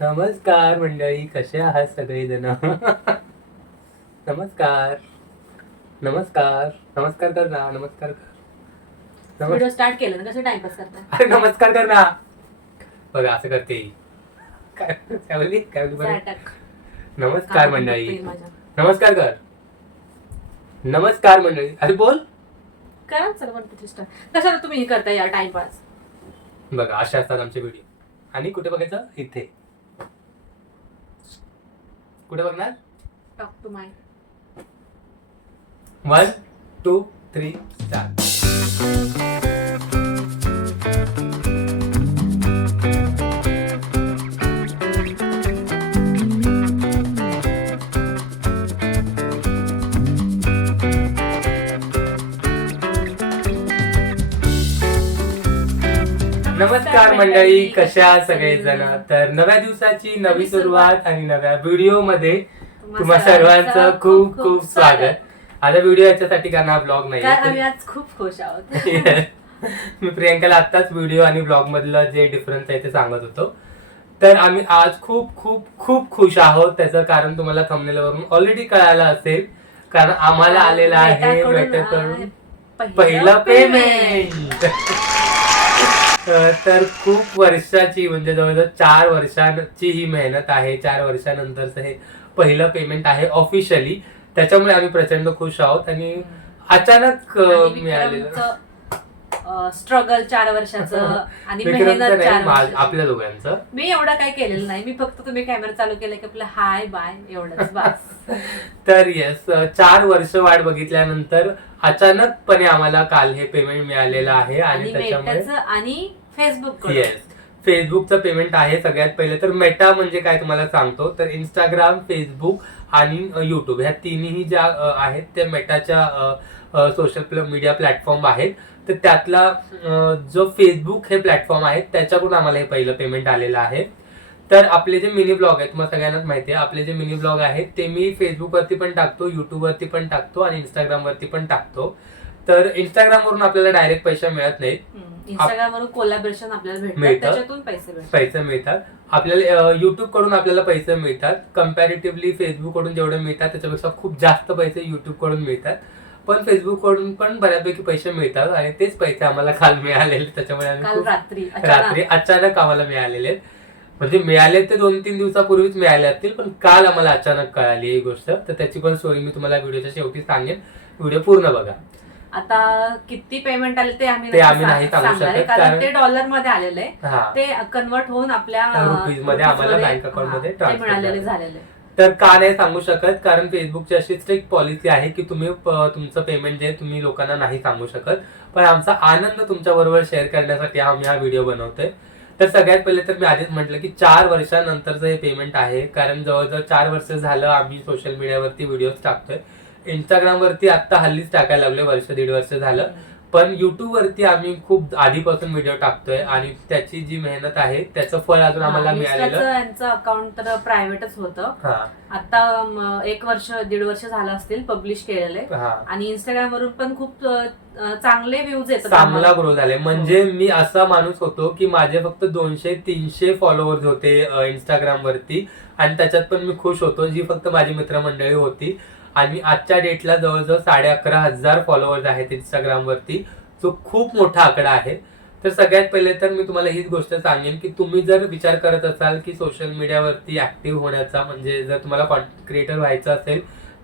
नमस्कार मंडळी, कसे आहात सगळेजण? नमस्कार नमस्कार नमस्कार कर ना, नमस्कार कर. व्हिडिओ स्टार्ट केलं ना, कसं टाइमपास करता? अरे नमस्कार कर ना. बघा असं करते. काय बोलली बरं? नमस्कार मंडळी, नमस्कार कर. नमस्कार मंडळी, अरे बोल. करा चला गणपती स्टार्ट. कशाला तुम्ही हे करता यार टाइमपास? बघा असे असतात आमचे व्हिडिओ. आणि कुठे बघायचं? इथे. कुठे बघणार? Talk to my. 1 2 3 स्टार्ट. नमस्कार मंडळी, कशा सगळेजण? तर नव्या दिवसाची नवी सुरुवात आणि नव्या व्हिडिओ मध्ये तुम्हा सर्वांचं खूप खूप स्वागत. आता व्हिडिओ याच्यासाठी कारण हा ब्लॉग नाही, आम्ही आज खूप खुश आहोत. मी प्रियंकाला आत्ताच व्हिडिओ आणि ब्लॉग मधलं जे डिफरन्स आहे ते सांगत होतो. तर आम्ही आज खूप खूप खूप खुश आहोत. त्याचं कारण तुम्हाला थंबनेलवरून ऑलरेडी कळालं असेल, कारण आम्हाला आलेला आहे मेटाकडून पहिलं पेमेंट. तर खूप वर्षाची म्हणजे जवळजवळ 4 वर्षांची ही मेहनत आहे. 4 वर्षानंतरचं हे पहिलं पेमेंट आहे ऑफिशियली. त्याच्यामुळे आम्ही प्रचंड खुश आहोत आणि अचानक मिळालेलं स्ट्रगल 4 वर्षाचं आणि विक्रमचं मेहनत 4 नाही, वर्षाचं. आपल्या दोघांचं. मी एवढं काय केलेलं नाही. मी फक्त तुम्ही कॅमेरा चालू केला की आपलं हाय बाय एवढंच बस. तर येस, 4 वर्ष वाट बघितल्यानंतर अचानकपणे आम्हाला काल हे पेमेंट मिळालेलं आहे. आणि त्याच्यामुळे आणि फेसबुक येस, फेसबुकचं पेमेंट आहे. सगळ्यात पहिले तर मेटा म्हणजे काय तुम्हाला सांगतो. तर इंस्टाग्राम, फेसबुक आणि युट्यूब ह्या तिन्ही ज्या आहेत त्या मेटाच्या सोशल मीडिया प्लॅटफॉर्म आहेत. तर त्यातला जो फेसबुक हे प्लॅटफॉर्म आहे त्याच्याकडून आम्हाला हे पहिलं पेमेंट आलेलं आहे. तर आपले जे मिनी ब्लॉग आहेत, तुम्हाला सगळ्यांनाच माहिती आहे, आपले जे मिनी ब्लॉग आहेत ते मी फेसबुकवरती पण टाकतो, युट्यूबवरती पण टाकतो आणि इंस्टाग्रामवरती पण टाकतो. तर इंस्टाग्रामवरून आपल्याला डायरेक्ट पैसे मिळत नाहीत. इंस्टाग्रामवरून कोलॅबोरेशन आपल्याला भेटतात, मिळतात. त्याच्यातून पैसे मिळतात आपल्याला. युट्यूब कडून आपल्याला पैसे मिळतात. कम्पॅरेटिव्हली फेसबुक कडून जेवढे मिळतात त्याच्यापेक्षा खूप जास्त पैसे युट्यूब कडून मिळतात. पण फेसबुक कडून पण बऱ्यापैकी पैसे मिळतात आणि तेच पैसे आम्हाला काल मिळालेले. त्याच्यामुळे आम्ही रात्री अचानक आम्हाला मिळालेले आहेत. म्हणजे मिळाले ते 2-3 दिवसापूर्वीच मिळाले असतील, पण काल आम्हाला अचानक कळाली ही गोष्ट. तर त्याची पण स्टोरी मी तुम्हाला व्हिडिओच्या शेवटी सांगेन. व्हिडिओ पूर्ण बघा. आता किती पेमेंट आले ते आम्ही नाही सांगू शकत, कारण ते डॉलर मध्ये आलेलं आहे. हा, ते कन्वर्ट होऊन आपल्या रुपीज मध्ये आम्हाला बँक अकाउंट मध्ये ट्रान्सफर मिळालेले झालेले. तर का नाही सांगू शकत, कारण फेसबुकची अशी स्ट्रिक्ट पॉलिसी आहे की तुम्ही तुमचं पेमेंट जे तुम्ही लोकांना नाही सांगू शकत. पण आमचा आनंद तुमच्या बरोबर शेअर करण्यासाठी आम्ही हा व्हिडिओ बनवतोय. तर सगळ्यात पहिले तर मी आधीच म्हटलं की 4 वर्षानंतरचं हे पेमेंट आहे. कारण जवळजवळ 4 वर्ष झालं आम्ही सोशल मीडियावरती व्हिडिओज टाकतोय. इंस्टाग्रामवरती आता हल्लीच टाकायला लागलोय, 1-1.5 वर्ष झालं. पण युट्यूब वरती आम्ही खूप आधीपासून व्हिडिओ टाकतोय आणि त्याची जी मेहनत आहे त्याचं फळ अजून आम्हाला मिळालेलं. यांचं अकाउंट तर प्रायव्हेटच होतं. आता 1-1.5 वर्ष झालं असतील पब्लिश केलेले. आणि इंस्टाग्राम वरून पण खूप चांगले व्ह्यूज येतात, चांगला ग्रो झाले. म्हणजे मी असा माणूस होतो की माझे फक्त 200-300 फॉलोअर्स होते इंस्टाग्राम वरती आणि त्याच्यात पण मी खुश होतो, जी फक्त माझी मित्रमंडळी होती. आणि आजच्या डेटला जवळजवळ 11,500 फॉलोअर्स आहेत इंस्टाग्राम वरती, जो खूप मोठा आकडा आहे. तर सगळ्यात पहिले तर मी तुम्हाला हीच गोष्ट सांगेन की तुम्ही जर विचार करत असाल की सोशल मीडियावरती ऍक्टिव्ह होण्याचा, म्हणजे जर तुम्हाला कॉन्टेंट क्रिएटर व्हायचं असेल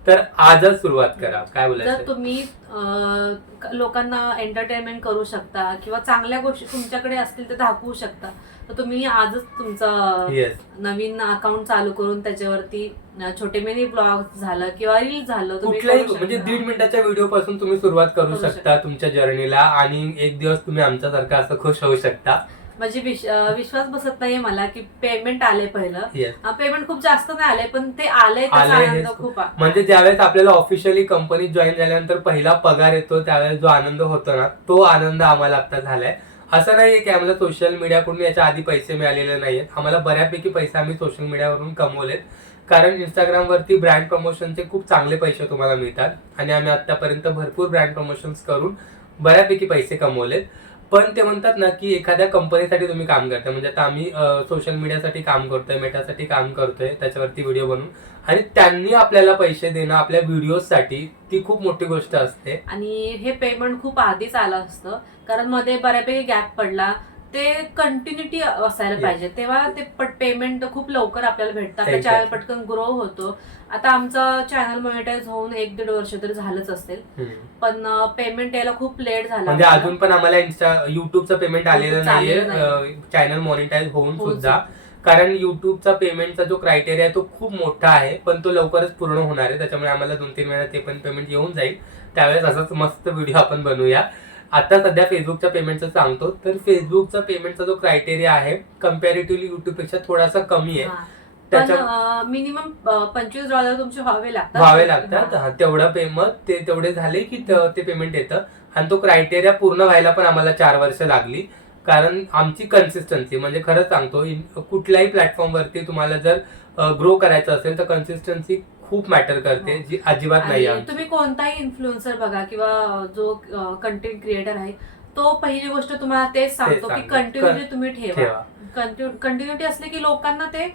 तर आजच सुरुवात करा. काय बोलायचं? जर तुम्ही लोकांना एंटरटेनमेंट करू शकता किंवा चांगल्या गोष्टी तुमच्याकडे असतील तर दाखवू शकता, तर तुम्ही आजच तुमचं नवीन अकाउंट चालू करून त्याच्यावरती छोटे मिनी ब्लॉग झालं किंवा रील झालं, कुठल्याही म्हणजे 1.5 मिनिटाच्या व्हिडिओ पासून तुम्ही सुरुवात करू शकता तुमच्या जर्नीला. आणि एक दिवस तुम्ही आमच्यासारखं असं खुश होऊ शकता. म्हणजे विश्वास बसत नाहीये मला की पेमेंट आले. पहिलं पेमेंट खूप जास्त नाही आले, पण ते आले खूप. म्हणजे ज्यावेळेस आपल्याला ऑफिशियली कंपनीत जॉईन झाल्यानंतर पहिला पगार येतो त्यावेळेस जो आनंद होतो ना, तो आनंद आम्हाला आता झालाय. असं नाहीये की आम्हाला सोशल मीडियाकडून याच्या आधी पैसे मिळालेले नाहीयेत. आम्हाला बऱ्यापैकी पैसे आम्ही सोशल मीडियावरून कमवलेत. कारण इंस्टाग्राम वरती ब्रँड प्रमोशनचे खूप चांगले पैसे तुम्हाला मिळतात आणि आम्ही आतापर्यंत भरपूर ब्रँड प्रमोशन्स करून बऱ्यापैकी पैसे कमवलेत. पण ते म्हणतात ना की एखाद्या कंपनीसाठी तुम्ही काम करताय, म्हणजे आता आम्ही सोशल मीडियासाठी काम करतोय, मेटासाठी काम करतोय, त्याच्यावरती व्हिडिओ बनवून, आणि त्यांनी आपल्याला पैसे देणं आपल्या व्हिडिओसाठी, ती खूप मोठी गोष्ट असते. आणि हे पेमेंट खूप आधीच आलं असतं, कारण मध्ये बऱ्यापैकी गॅप पडला. ते कंटिन्युटी असायला पाहिजे, तेव्हा ते पेमेंट खूप लवकर आपल्याला भेटतं, आपला चॅनल पटकन ग्रो होतो. आता आमचं चॅनल मॉनिटाईज होऊन 1-1.5 वर्ष तरी झालंच असेल, पण पेमेंट यायला खूप लेट झाला. म्हणजे अजून पण आम्हाला युट्यूबचं पेमेंट आलेलं नाहीये चॅनल मॉनिटाईज होऊन सुद्धा, कारण युट्यूबचा पेमेंटचा जो क्रायटेरिया आहे तो खूप मोठा आहे, पण तो लवकरच पूर्ण होणार आहे. त्याच्यामुळे आम्हाला 2-3 महिन्यात ते पण पेमेंट येऊन जाईल. त्यावेळेस असाच मस्त व्हिडिओ आपण बनवूया. आता सध्या फेसबुकच्या पेमेंटचं सांगतो. तर फेसबुकचा पेमेंटचा जो क्रायटेरिया आहे कम्पॅरेटिव्हली युट्यूबपेक्षा थोडासा कमी आहे. त्याच्या मिनिमम $25 तुमचे व्हावे लागतात. तेवढं पेमेंट तेवढे झाले की ते पेमेंट येतं. आणि तो क्रायटेरिया पूर्ण व्हायला पण आम्हाला 4 वर्ष लागली, कारण आमची कन्सिस्टन्सी, म्हणजे खरंच सांगतो, कुठल्याही प्लॅटफॉर्मवरती तुम्हाला जर ग्रो करायचं असेल तर कन्सिस्टन्सी खूप मॅटर करते, जी अजिबात नाही. तुम्ही कोणताही इन्फ्लुएन्सर बघा किंवा जो कंटेंट क्रिएटर आहे, तो पहिली गोष्ट तुम्हाला तेच सांगतो की कंटिन्युटी तुम्ही ठेवा. कंटिन्युटी असले की लोकांना ते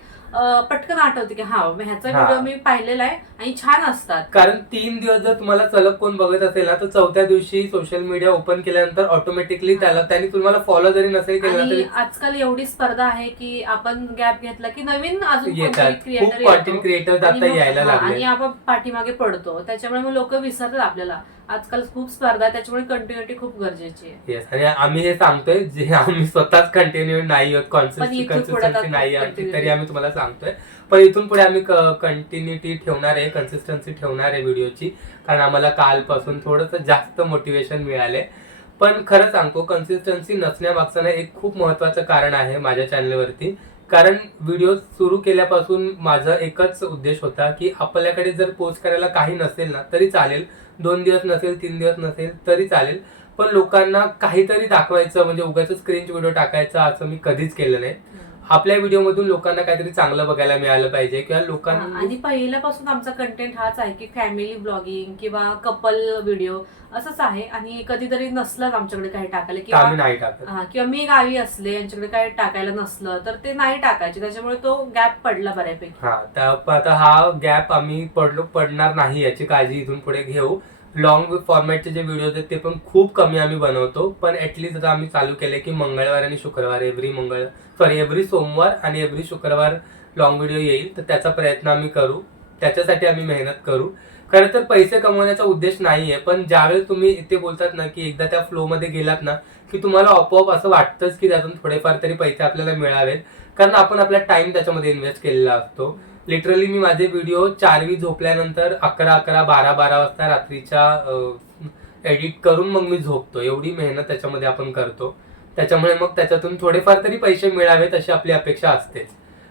पटकन आठवते की हा ह्याचा व्हिडिओ मी पाहिलेला आहे आणि छान असतात. कारण 3 दिवस जर तुम्हाला सलग कोण बघत असेल ना, तर 4थ्या दिवशी सोशल मीडिया ओपन केल्यानंतर ऑटोमॅटिकली त्यांनी तुम्हाला फॉलो जरी नसेल केलं तरी. आजकाल एवढी स्पर्धा आहे की आपण गॅप घेतला की नवीन अजून कंटेंट क्रिएटर आता यायला लागले आणि आपण पाठीमागे पडतो. त्याच्यामुळे मग लोक विसरतात आपल्याला. आजकाल खूप स्पर्धा आहे, त्याच्यामुळे कंटिन्युटी खूप गरजेची आहे. येस, आणि आम्ही हे सांगतोय जे आम्ही स्वतःच कंटिन्यू नाही आहोत, कन्सिस्टन्सी नाही आमची, तरी आम्ही तुम्हाला सांगतोय. पण इथून पुढे आम्ही कंटिन्युटी ठेवणार आहे, कन्सिस्टन्सी ठेवणार आहे व्हिडिओची, कारण आम्हाला कालपासून थोडंसं जास्त मोटिवेशन मिळाले. पण खरं सांगतो, कन्सिस्टन्सी नसण्यामागचं एक खूप महत्वाचं कारण आहे माझ्या चॅनलवरती. कारण व्हिडिओ सुरू केल्यापासून माझा एकच उद्देश होता की आपल्याकडे जर पोस्ट करायला काही नसेल ना तरी चालेल, 2 दिवस नसेल, 3 दिवस नसेल तरी चालेल, पण लोकांना काहीतरी दाखवायचं, म्हणजे उगाच स्क्रीनच व्हिडिओ टाकायचा असं मी कधीच केलं नाही. आपल्या व्हिडिओमधून लोकांना काहीतरी चांगलं बघायला मिळालं पाहिजे किंवा लोकांना. आणि पहिल्यापासून आमचा कंटेंट हाच आहे की फॅमिली ब्लॉगिंग किंवा कपल व्हिडिओ असंच आहे. आणि कधीतरी नसलं आमच्याकडे काही टाकायला किंवा मी गावी असले यांच्याकडे काही टाकायला नसलं तर ते नाही टाकायचे, त्याच्यामुळे तो गॅप पडला बऱ्यापैकी. आता हा गॅप आम्ही पडणार नाही याची काळजी इथून पुढे घेऊ. लॉंग फॉर्मॅटचे जे व्हिडिओ आहेत ते पण खूप कमी आम्ही बनवतो, पण ऍटलीस्ट आता आम्ही चालू केले की मंगळवार आणि शुक्रवार, एव्हरी सोमवार आणि एव्हरी शुक्रवार लॉंग व्हिडिओ येईल. तर त्याचा प्रयत्न आम्ही करू, त्याच्यासाठी आम्ही मेहनत करू. खरं तर पैसे कमवण्याचा उद्देश नाहीये, पण ज्यावेळेस तुम्ही इथे बोलतात ना की एकदा त्या फ्लो मध्ये गेलात ना की तुम्हाला आपोआप असं वाटतंच की त्यातून थोडेफार तरी पैसे आपल्याला मिळावेत, कारण आपण आपला टाइम त्याच्यामध्ये इन्व्हेस्ट केलेला असतो. लिटरली मी माझे व्हिडिओ 4वी झोपल्यानंतर 11-12 वाजता रात्रीच्या एडिट करून मग मी झोपतो. एवढी मेहनत त्याच्यामध्ये आपण करतो. त्याच्यामुळे मग त्याच्यातून थोडेफार तरी पैसे मिळावेत अशी आपली अपेक्षा असतेच.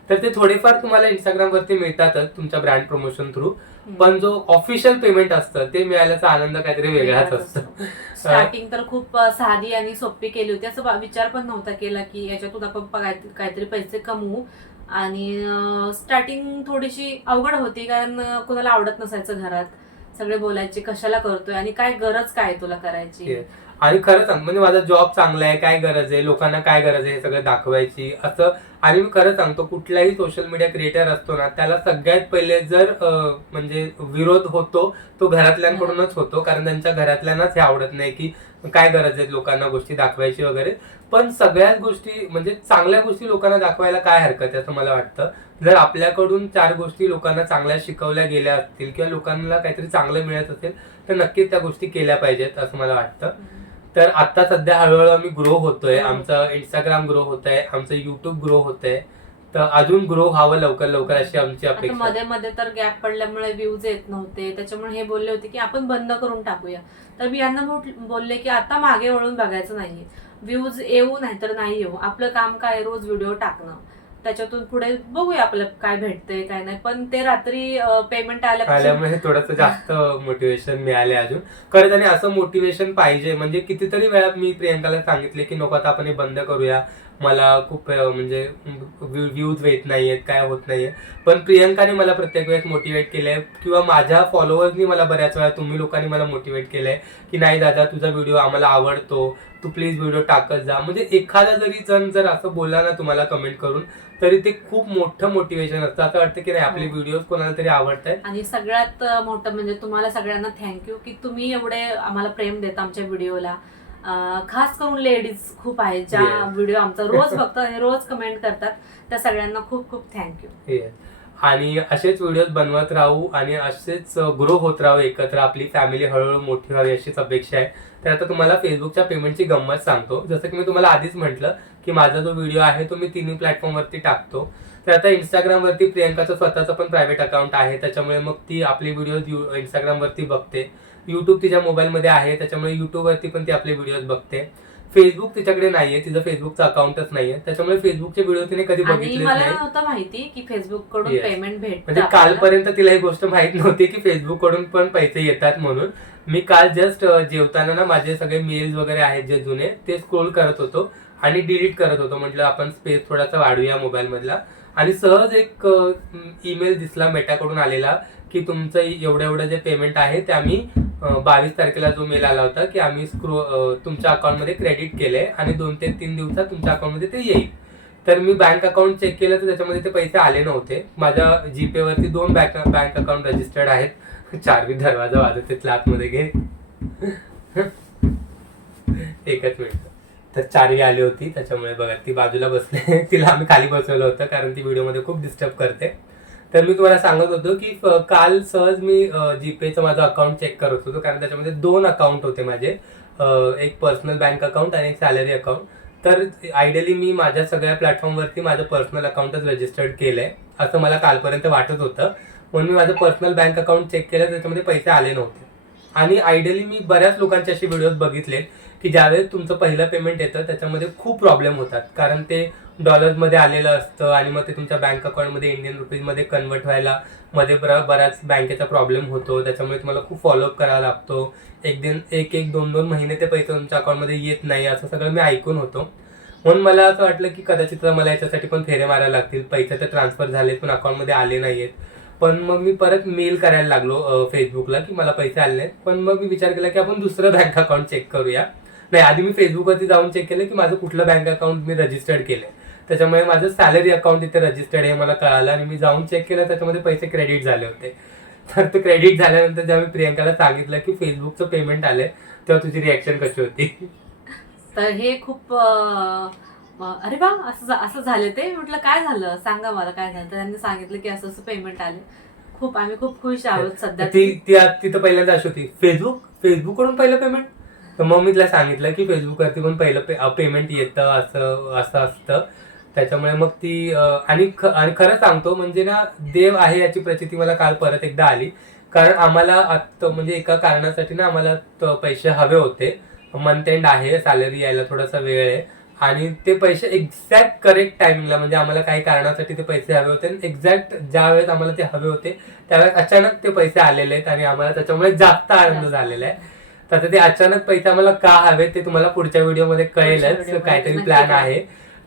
तर ते थोडेफार तुम्हाला इंस्टाग्रामवरती मिळतातच तुमच्या ब्रँड प्रमोशन थ्रू, पण जो ऑफिशियल पेमेंट असतं ते मिळाल्याचा आनंद काहीतरी वेगळाच असतो. स्टार्टिंग तर खूप साधी आणि सोपी केली होती, असं विचार पण नव्हता केला की याच्यातून आपण काहीतरी पैसे कमवू. आणि स्टार्टिंग थोडीशी अवघड होती, कारण कोणाला आवडत नसायचं घरात, सगळे बोलायचे कशाला करतोय आणि काय गरज काय तुला करायची. आणि खरं सांग, म्हणजे माझा जॉब चांगला आहे, काय गरज आहे, लोकांना काय गरज आहे हे सगळं दाखवायची असं. आणि मी खरं सांगतो, कुठलाही सोशल मीडिया क्रिएटर असतो ना त्याला सगळ्यात पहिले जर म्हणजे विरोध होतो तो घरातल्यांकडूनच होतो, कारण त्यांच्या घरातल्यांनाच हे आवडत नाही की काय गरज आहे लोकांना गोष्टी दाखवायची वगैरे. पण सगळ्याच गोष्टी, म्हणजे चांगल्या गोष्टी लोकांना दाखवायला काय हरकत आहे असं मला वाटतं. जर आपल्याकडून 4 गोष्टी लोकांना चांगल्या शिकवल्या गेल्या असतील किंवा लोकांना काहीतरी चांगलं मिळत असेल तर नक्कीच त्या गोष्टी केल्या पाहिजेत असं मला वाटतं. तर आता सध्या हळूहळू आम्ही ग्रो होतोय, आमचं इंस्टाग्राम ग्रो होत आहे, आमचं युट्यूब ग्रो होत आहे, तर अजून ग्रो व्हावं लवकर लवकर अशी आमची अपेक्षा. मध्ये मध्ये तर गॅप पडल्यामुळे व्ह्यूज येत नव्हते, त्याच्यामुळे हे बोलले होते की आपण बंद करून टाकूया. तर मी यांना बोलले की आता मागे वळून बघायचं नाहीये, व्ह्यूज येऊ नाही तर नाही येऊ, आपलं काम काय रोज व्हिडिओ टाकणं, त्याच्यातून पुढे बघूया आपल्याला काय भेटतंय काय नाही. पण ते रात्री पेमेंट आल्यामुळे थोडंसं जास्त मोटिवेशन मिळाले अजून. खरंच, आणि असं मोटिवेशन पाहिजे. म्हणजे कितीतरी वेळा मी प्रियंकाला सांगितले की नको आता आपण हे बंद करूया, मला खूप म्हणजे व्ह्यूज येत नाहीयेत, काय होत नाहीये. पण प्रियंकाने मला प्रत्येक वेळेस मोटिवेट केलंय किंवा माझ्या फॉलोअर्सनी मला बऱ्याच वेळा, तुम्ही लोकांनी मला मोटिवेट केलंय की नाही दादा तुझा व्हिडिओ आम्हाला आवडतो, तू प्लीज व्हिडिओ टाकत जा. म्हणजे एखादा जरी जण जर असं बोलला ना तुम्हाला कमेंट करून, तरी ते खूप मोठं मोटिवेशन असतं. असं वाटतं की नाही आपले व्हिडिओ कोणाला तरी आवडतायत. आणि सगळ्यात मोठं म्हणजे तुम्हाला सगळ्यांना थँक्यू की तुम्ही एवढे आम्हाला प्रेम देता आमच्या व्हिडिओला. खास करून लेडीज खूप आहेत ज्या व्हिडिओ आमचा रोज बघतात आणि रोज कमेंट करतात. त्या सगळ्यांना खूप खूप थँक्यू. आणि असेच व्हिडिओज बनवत राहू आणि असेच ग्रो होत राहू एकत्र. आपली फॅमिली हळूहळू मोठी व्हावी अशीच अपेक्षा आहे. तर आता तुम्हाला फेसबुकच्या पेमेंटची गंमत सांगतो. जसं की मी तुम्हाला आधीच म्हटलं की माझा जो व्हिडिओ आहे तो मी तिन्ही प्लॅटफॉर्मवरती टाकतो. तर आता इंस्टाग्रामवरती प्रियंकाचं स्वतःचं पण प्रायव्हेट अकाउंट आहे, त्याच्यामुळे मग ती आपली व्हिडिओज इंस्टाग्रामवरती बघते. युट्यूब तिच्या मोबाईलमध्ये आहे, त्याच्यामुळे युट्यूबवरती पण ती आपले व्हिडिओज बघते. फेसबुक तिच्याकडे नाहीये, तिचं फेसबुकचं अकाउंटच नाहीये, त्याच्यामुळे फेसबुकचे व्हिडिओ तिने कधी बघितलेच मला नाही. नव्हतं माहिती की फेसबुक कडून पेमेंट भेटतं. म्हणजे कालपर्यंत तिला ही गोष्ट माहित नव्हती की फेसबुक कडून पण पैसे येतात म्हणून. मी काल जस्ट जेवताना ना माझे सगळे मेल्स वगैरे आहेत जे जुने, ते स्क्रोल करत होतो आणि डिलीट करत होतो. म्हटलं आपण स्पेस थोडासा वाढूया मोबाईल मधला, आणि सहज एक ईमेल दिसला मेटाकडून आलेला की तुमचं एवढं जे पेमेंट आहे ते आम्ही 22 तारखेला जो मेल आला होता की आम्ही तुमच्या अकाउंटमध्ये क्रेडिट केलंय आणि 2 ते 3 दिवसात तुमच्या अकाउंटमध्ये ते येईल. तर मी बँक अकाउंट चेक केलं तर त्याच्यामध्ये ते पैसे आले नव्हते. माझ्या जीपे वरती 2 बँक अकाउंट रजिस्टर्ड आहेत. 4 दरवाजा वाजत तिथला आतमध्ये घे. एकच मिनिट. तर 4 आली होती, त्याच्यामुळे बघा ती बाजूला बसले. तिला आम्ही खाली बसवलं होतं कारण ती व्हिडिओमध्ये खूप डिस्टर्ब करते. तर मी तुम्हाला सांगत होतो की काल सहज मी जीपेचं माझं अकाउंट चेक करत होतो कारण त्याच्यामध्ये 2 अकाउंट होते माझे, एक पर्सनल बँक अकाउंट आणि एक सॅलरी अकाउंट. तर आयडियली मी माझ्या सगळ्या प्लॅटफॉर्मवरती माझं पर्सनल अकाउंटच रजिस्टर्ड केलंय असं मला कालपर्यंत वाटत होतं. म्हणून मी माझं पर्सनल बँक अकाउंट चेक केलं, त्याच्यामध्ये पैसे आले नव्हते. आणि आयडियली मी बऱ्याच लोकांचे असे व्हिडिओज बघितले की ज्यावेळेस तुमचं पहिलं पेमेंट येतं त्याच्यामध्ये खूप प्रॉब्लेम होतात, कारण ते डॉलर्समध्ये आलेलं असतं आणि मग ते तुमच्या बँक अकाउंटमध्ये इंडियन रुपीजमध्ये कन्वर्ट व्हायला मध्ये बराच बँकेचा प्रॉब्लेम होतो. त्याच्यामुळे तुम्हाला खूप फॉलोअप करावा लागतो. एक 2 महिने ते पैसे तुमच्या अकाउंटमध्ये येत नाही, असं सगळं मी ऐकून होतो. म्हणून मला असं वाटलं की कदाचित मला याच्यासाठी पण फेरे मारायला लागतील. पैसे तर ट्रान्सफर झालेत पण अकाउंटमध्ये आले नाहीयेत. पण मग मी परत मेल करायला लागलो फेसबुकला की मला पैसे आले नाहीत. पण मग मी विचार केला की आपण दुसरं बँक अकाउंट चेक करूया. नाही, आधी मी फेसबुकवरती जाऊन चेक केलं की माझं कुठलं बँक अकाउंट मी रजिस्टर्ड केलंय. त्याच्यामुळे माझं सॅलरी अकाउंट इथे रजिस्टर्ड आहे मला कळालं आणि मी जाऊन चेक केलं, त्याच्यामध्ये पैसे क्रेडिट झाले होते. तर ते क्रेडिट झाल्यानंतर जेव्हा मी प्रियंकाला सांगितलं की फेसबुकचं पेमेंट आलंय, तेव्हा तुझी रिॲक्शन कशी होती? तर हे खूप अरे बा असं झालं. ते म्हटलं काय झालं सांगा मला काय झालं. तर त्यांनी सांगितलं की असं पेमेंट आले. आम्ही खूप खुश आहोत सध्या. तिथं पहिल्यांदा अशी होती फेसबुक कडून पहिलं पेमेंट. तर मग मी तिला सांगितलं की फेसबुकवरती पण पहिलं पेमेंट येतं असं असतं. त्याच्यामुळे मग ती आणि खरं सांगतो म्हणजे ना, देव आहे याची प्रचिती मला काल परत एकदा आली. कारण आम्हाला म्हणजे एका कारणासाठी ना आम्हाला पैसे हवे होते. मंथ एंड आहे, सॅलरी यायला थोडासा वेळ आहे आणि ते पैसे एक्झॅक्ट करेक्ट टायमिंगला, म्हणजे आम्हाला काही कारणासाठी ते पैसे हवे होते आणि एक्झॅक्ट ज्या वेळेस आम्हाला ते हवे होते त्यावेळेस अचानक ते पैसे आलेले आहेत आणि आम्हाला त्याच्यामुळे जास्त आनंद झालेला आहे. तर आता ते अचानक पैसे आम्हाला का हवे ते तुम्हाला पुढच्या व्हिडिओमध्ये कळेलच. काहीतरी प्लॅन आहे.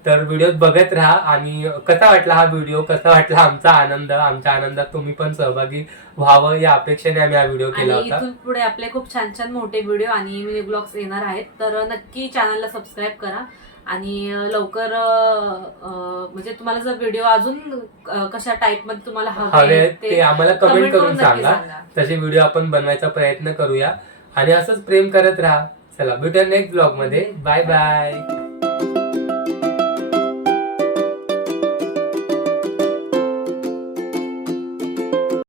तर व्हिडिओ बघत राहा. आणि कसा वाटला हा व्हिडिओ, कसा वाटला आमचा आनंद, आमच्या आनंदात तुम्ही पण सहभागी व्हावं या अपेक्षेने आम्ही हा व्हिडिओ केला होता. इथून पुढे आपले खूप छान छान मोठे व्हिडिओ आणि मिनी ब्लॉग्स येणार आहेत. तर नक्की चॅनलला सबस्क्राईब करा आणि लवकर म्हणजे तुम्हाला जर व्हिडिओ अजून कशा टाईप मध्ये तुम्हाला हवे ते आम्हाला कमेंट करून सांगा. तसे व्हिडिओ आपण बनवायचा प्रयत्न करूया आणि असंच प्रेम करत राहा. चला भेटूया नेक्स्ट ब्लॉग मध्ये. Bye bye.